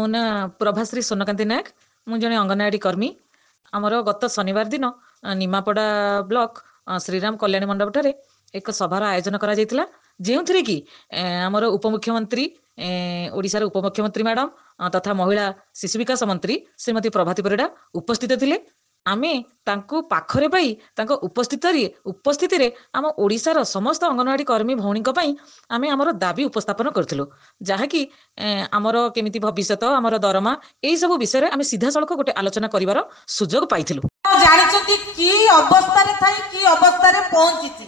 मो ना प्रभाश्री सोनकांति नायक मु जने अंगनवाड़ी कर्मी आमर गत शनिवार दिन निमापड़ा ब्लॉक श्रीराम कल्याणी मंडप ठारे एक सभार आयोजन करा जायतिला जेउथिरे कि आमर उपमुख्यमंत्री ओडिशार उपमुख्यमंत्री मैडम तथा महिला शिशु विकास मंत्री श्रीमती प्रभाती परिडा उपस्थित थिले। आमे तांको पाखरे पाई तांको उपस्थिति रे आम ओडिशार समस्त अंगनवाड़ी कर्मी भौणी पई आमे आमर दाबी उपस्थापन करथिलु जहाँकि आमर केमिति भविष्यत आमर दरमा एई सब विषय आमे सीधा सड़क गोटे आलोचना करिवार सुजोग पाइथिलु। जानिछथि की अवस्था रे थाई की अवस्था रे पहुंचीछि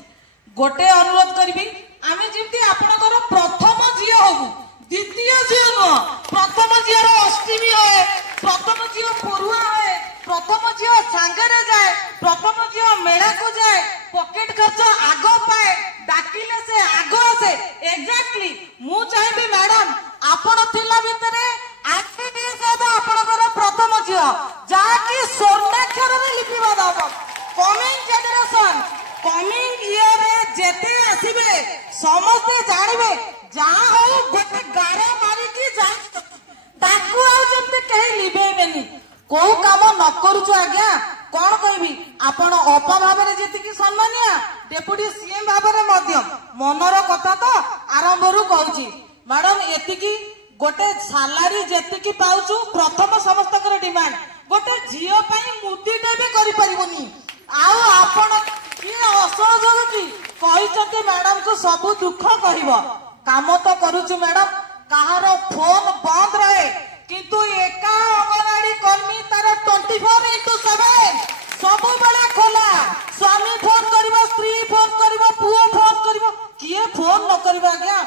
गोटे अनुरोध करबी आमे जेंति आपनकर प्रथम जियो होबु द्वितीय जियो न प्रथम जियो रो अष्टमी होए प्रथम जियो परुआ होए प्रथम जियो सांगरे जाए प्रथम जियो मेला को जाए पॉकेट खर्च आगो पाए डाकिले से आगो से एग्जैक्टली मु चाहेबी मैडम आपण थिला भितरे आक्टिविटी सब आपनकर प्रथम जियो जाकी स्वर्णाक्षर रे लिखिबा दाब कमिंग जनरेशन कमिंग ईयर रे जेते आसीबे समस्त जानिबे जा हो गोटे गारा मारी की जाय ताकू आ जंते कहि लिबेबेनी को काम न करूछु आज्ञा कोन कहबी आपण अपा भाबरे जेतिकी सम्मानिया डेप्यूटी सीएम भाबरे मध्य मनर कथा तो आरंभ रु कहूची मैडम एतिकी गोटे सालारी जेतिकी पाउछु प्रथम समस्त कर डिमांड गोटे जियो पई मुदिटा भी करि परिबोनी आउ आपण की असहयोग की कहिचते मैडम को सब दुख कहबो काम तो करूछु मैडम कहार फोन बंद रहे किंतु एका अंगनवाड़ी कर्मी तार 24/7 सब बेले खोला स्वामी फोन करिवो स्त्री फोन करिवो पुओ फोन करिवो किए फोन न करिवो आज्ञा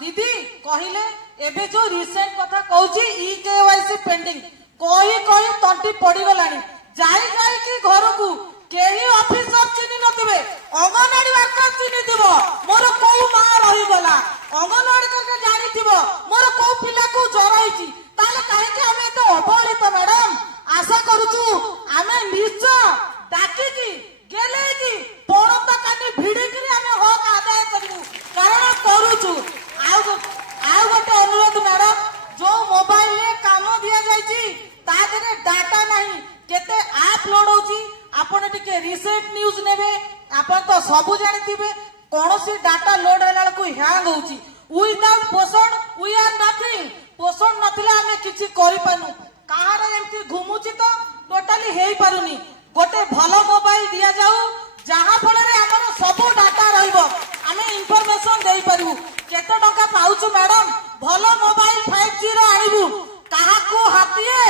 दीदी कहिले एबे जो रिसेंट कथा कहूची ई केवाईसी पेंडिंग कही कही तंटी पड़ी गलानी जाई जाई की घर को केही ऑफिसर चिनी नथिबे अंगनवाड़ी वर्कर चिनी दिबो मोर कोउ मा रही गला अंगनवाड़ी करके जानी दिबो मोर कोउ पिला को जर होईची ताले काहे कि हमें तो अबलित मैडम आशा करूछु हमें निश्चय डाकी की गेले की पणत कानी भिडी करी हमें हक आदाय करबु कारण करूछु आउ गोटे अनुरोध मैडम जो मोबाइल रे काम दिया जाईची ता देरे डाटा नाही केते ऐप लोड होची आपण टिके रिसेंट न्यूज नेबे आपण तो सब जानिथिबे कोनोसी डाटा लोड होला को हैंग होची विदाउट पोषण वी आर नथिंग पोषण नथिले हमें किछि करि पानु कहार एमती घुमुची तो टोटली हेई पारुनी गोटे भलो मोबाइल दिया जाऊ जहां फल रे हमर सब डाटा रहइबो हमें इंफॉर्मेशन देई परबू केते टका पाउछु मैडम भलो मोबाइल 5G रो आनिबू कहा को हाथिए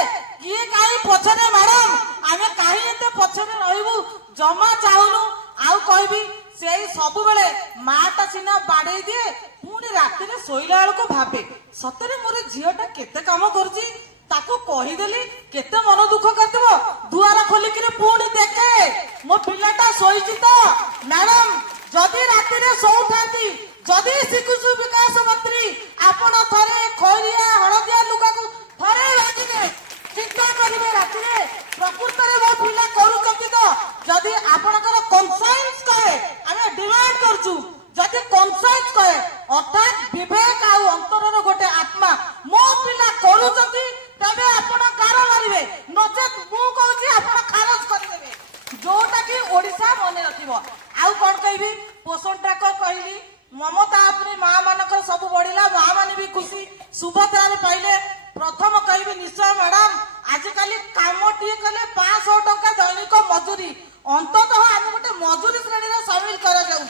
किए काई पछरे मैडम आमे काई एते पछरे रहइबू जमा चाहुनु आउ कहबी सेई सब बेले माटा सिना बाडे दिए पुणी राति रे सोइला बेल को भाबे सतरे मोरे झियोटा केते काम करची ताको कहि देली केते मन दुख करतबो दुआरा खोली के पुणी देखे मो पिलाटा सोइची तो मैडम जदी राति रे सोउथाती जदी शिशु विकास मंत्री आपण थरे खैरिया हळदिया लुगा को थरे बाजिबे चिंता करिवे राति रे प्रकृत रे मो पिला करूचती तो जदी आपनकर कन्साइंस कहे आमे डिमांड करछु जदी कन्साइंस कहे अर्थात विवेक आ अंतरर गोटे आत्मा मो पिला करूचती तबे आपण कार मारिवे नचेत मु कहूची आपण खारज करदेबे जोटा कि ओडिसा मने रखिबो आउ कोन कहबी पोषण ट्रैकर कहली ममता अपनी मां मानकर सब बढ़िला मां माने भी खुशी सुभद्रा रे पाइले प्रथम कहबी निश्चय मैडम आजिकाली कामटी कले 500 टका दैनिक मजूरी अंततः हम गोटे मजूरी श्रेणी रे शामिल करा जाऊ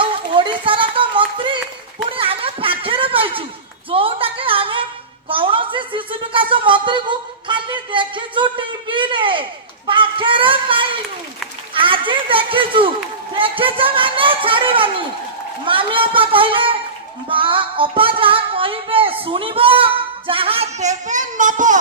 आउ ओडिसा रा तो मंत्री पुणी आमे पाखेरे पाइछु जोटा के आमे कौनसी शिशु विकास मंत्री को खाली देखिछु टीवी रे पाखेरे पाइनु आज देखिछु माने छाड़ीबानी मामी अपा कहले अपा जहा कहिबे सुनिबो जहा देबे नबो